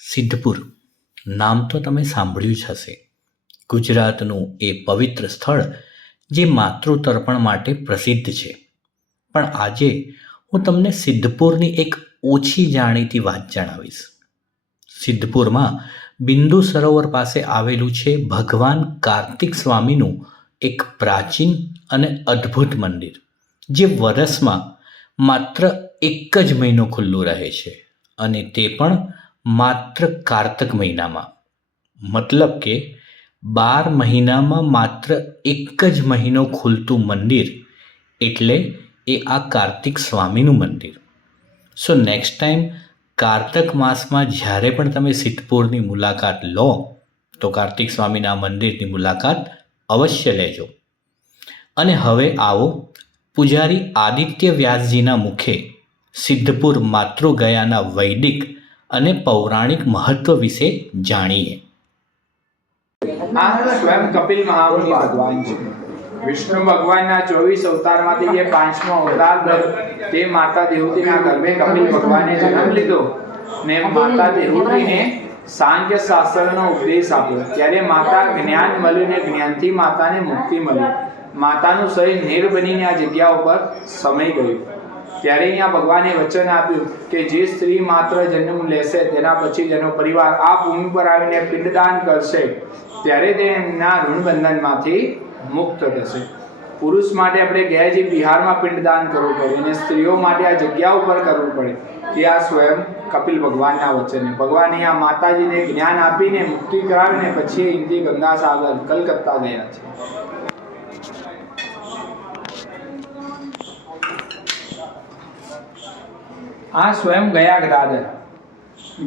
સિદ્ધપુર નામ તો તમે સાંભળ્યું જ હશે. ગુજરાતનું એ પવિત્ર સ્થળ જે માતૃતર્પણ માટે પ્રસિદ્ધ છે. પણ આજે હું તમને સિદ્ધપુરની એક ઓછી જાણીતી વાત જણાવીશ. સિદ્ધપુરમાં બિંદુ સરોવર પાસે આવેલું છે ભગવાન કાર્તિક સ્વામીનું એક પ્રાચીન અને અદ્ભુત મંદિર, જે વરસમાં માત્ર એક જ મહિનો ખુલ્લું રહે છે, અને તે પણ માત્ર કારતક મહિનામાં. મતલબ કે 12 મહિનામાં માત્ર એક જ મહિનો ખુલતું મંદિર એટલે એ આ કાર્તિક સ્વામીનું મંદિર. સો નેક્સ્ટ ટાઈમ કારતક માસમાં જ્યારે પણ તમે સિદ્ધપુરની મુલાકાત લો તો કાર્તિક સ્વામીના મંદિરની મુલાકાત અવશ્ય લેજો. અને હવે આવો પૂજારી આદિત્ય વ્યાસજીના મુખે સિદ્ધપુર માતૃગયાના વૈદિક અને પૌરાણિક મહત્વ વિશે જાણીએ. આ સ્વયં કપિલ મહામુનિ ભગવાન છે. વિષ્ણુ ભગવાનના 24 અવતારમાંથી જે 5મો અવતાર થયો તે માતા દેવતીના ગર્ભે કપિલ ભગવાને જન્મ લીધો ને માતા દેવતીને સાંખ્ય શાસ્ત્રનો ઉપદેશ આપ્યો. ત્યારે માતા જ્ઞાન મળ્યું ને જ્ઞાનથી માતાને મુક્તિ મળી. માતાનું શરીર નીર બનીને આ જગ્યા ઉપર સમાઈ ગયું. ત્યારે અહીંયા ભગવાને વચન આપ્યું કે જે સ્ત્રી માત્ર જન્મ લેશે તેના પછી તેનો પરિવાર આ ભૂમિ પર આવીને પિંડદાન કરશે ત્યારે તે એમના ઋણબંધનમાંથી મુક્ત થશે. પુરુષ માટે આપણે ગયા જે બિહારમાં પિંડદાન કરવું પડે અને સ્ત્રીઓ માટે આ જગ્યા ઉપર કરવું પડે. એ આ સ્વયં કપિલ ભગવાનના વચને ભગવાને આ માતાજીને જ્ઞાન આપીને મુક્તિ કરાવીને પછી અહીંથી ગંગા સાગર કલકત્તા ગયા છે. આ સ્વયં ગયા દાદર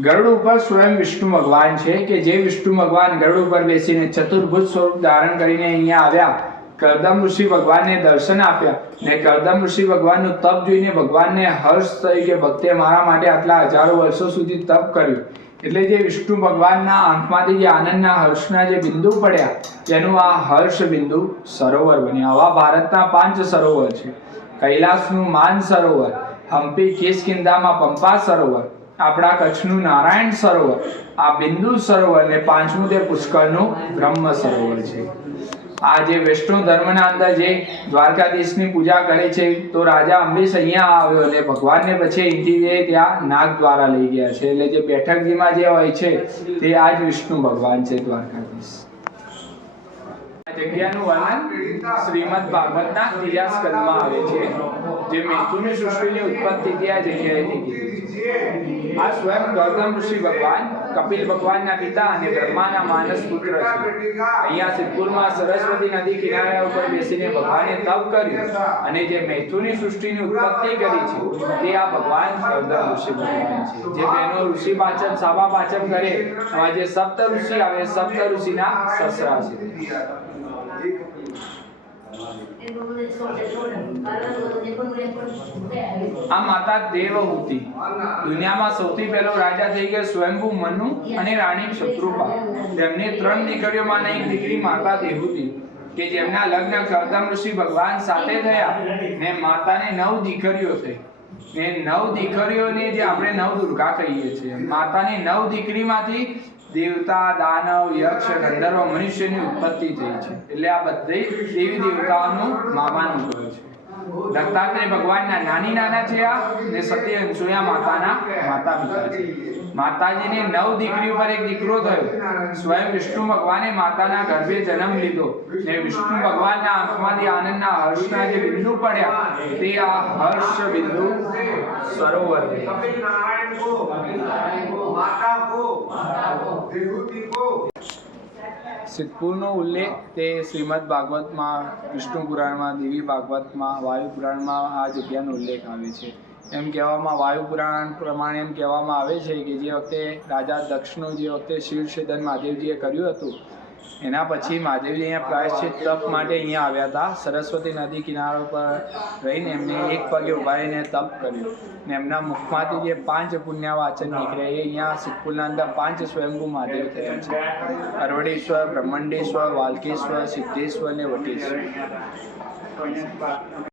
ગરુડ ઉપર સ્વયં વિષ્ણુ ભગવાન છે કે જે વિષ્ણુ ભગવાન ગરુડ ઉપર બેસીને ચતુર્ભુજ સ્વરૂપ ધારણ કરીને અહીંયા આવ્યા. કરદમ ઋષિ ભગવાનને દર્શન આપ્યા ને કરદમ ઋષિ ભગવાનનું તપ જોઈને ભગવાનને હર્ષ થઈ કે ભક્તે મારા માટે આટલા હજારો વર્ષો સુધી તપ કર્યું. એટલે જે વિષ્ણુ ભગવાનના આંખમાંથી જે આનંદના હર્ષના જે બિંદુ પડ્યા તેનું આ હર્ષ બિંદુ સરોવર બન્યા. આવા ભારતના 5 સરોવર છે. કૈલાસનું માન સરોવર, હમ્પી કિષ્કિંધામાં પંપા સરોવર, આપણા કચ્છનું નારાયણ સરોવર, આ બિંદુ સરોવર ને 5મું તે પુષ્કરનું બ્રહ્મ સરોવર છે. આ જે વૈષ્ણવ ધર્મના અંદર જે દ્વારકાધીશની પૂજા કરે છે તો રાજા અંબરીશ અહીંયા આવ્યો અને ભગવાનને પછી અહીંથી ત્યાં નાગ દ્વારા લઈ ગયા છે. એટલે જે બેઠકજીમાં જે હોય છે તે આ જ વિષ્ણુ ભગવાન છે દ્વારકાધીશ. જગ્યાનું વર્ણન શ્રીમદ ભાગવતના 3 સ્કંદમાં આવે છે. જે મૈથુની સૃષ્ટિની ઉત્પત્તિ ત્યાં જગ્યાએથી કીધી છે. આ સ્વયં ગૌતમ ઋષિ ભગવાન કપિલ ભગવાનના પિતા અને બ્રહ્માના માનસ પુત્ર છે. અહીંયા સિદ્ધપુરમાં સરસ્વતી નદી કિનારા ઉપર બેસીને ભગવાને તપ કર્યું અને જે મૈથુની સૃષ્ટિની ઉત્પત્તિ કરી છે તે આ ભગવાન ગૌતમ ઋષિ ભગવાન છે. જે બહેનો ઋષિ પાચમ સાબા પાચમ કરે એમાં જે સપ્ત ઋષિ આવે સપ્ત ઋષિના સસરા છે. આ માતા દેવહૂતિ દુનિયામાં સૌથી પહેલો રાજા થઈ ગયા સ્વયંભૂ મનુ અને રાણી શત્રુપા. તેમને 3 દીકરીઓમાંની એક દીકરી માતા દેવહૂતિ કે જેમના લગ્ન કરદમ ઋષિ ભગવાન સાથે થયા ને માતાને 9 દીકરીઓ થઈ. ને 9 દીકરીઓને જે આપણે 9 દુર્ગા કહીએ છીએ. માતાની 9 દીકરીમાંથી દેવતા, દાનવ, યક્ષ, ગંધર્વ, મનુષ્યની ઉત્પત્તિ થઈ છે. એટલે આ બધી દેવી દેવતાઓનું મામાનું ઘર છે. દત્તાત્રેય ભગવાનના નાના છે આ ને સતી અનસુયા માતાના માતા પિતા છે. માતાજીને 9 દીકરી ઉપર એક દીકરો થયો. સ્વયં વિષ્ણુ ભગવાને માતાના ગર્ભે જન્મ લીધો ને વિષ્ણુ ભગવાનના આંખમાંથી આનંદના હર્ષના જે બિંદુ પડ્યા તે આ હર્ષ બિંદુ સરોવર. સિદ્ધપુરનો ઉલ્લેખ તે શ્રીમદ ભાગવતમાં, વિષ્ણુ પુરાણમાં, દેવી ભાગવતમાં, વાયુ પુરાણમાં આ જગ્યાનો ઉલ્લેખ આવે છે. એમ કહેવામાં વાયુ પુરાણ પ્રમાણે એમ કહેવામાં આવે છે કે જે વખતે રાજા દક્ષનું જે વખતે શિવછેદન મહાદેવજીએ કર્યું હતું એના પછી મહાદેવજી અહીંયા પ્રાયશ્ચિત તપ માટે અહીંયા આવ્યા હતા. સરસ્વતી નદી કિનારા પર રહીને એમને એક પગે ઉભા રહીને તપ કર્યું ને એમના મુખમાંથી જે 5 પુણ્યવાચન નીકળ્યા એ અહીંયા સિદ્ધપુરના અંદર 5 સ્વયંભૂ મહાદેવ થયા છે. અરવડેશ્વર, બ્રહ્માંડેશ્વર, વાલ્કેશ્વર, સિદ્ધેશ્વર ને વટેશ્વર.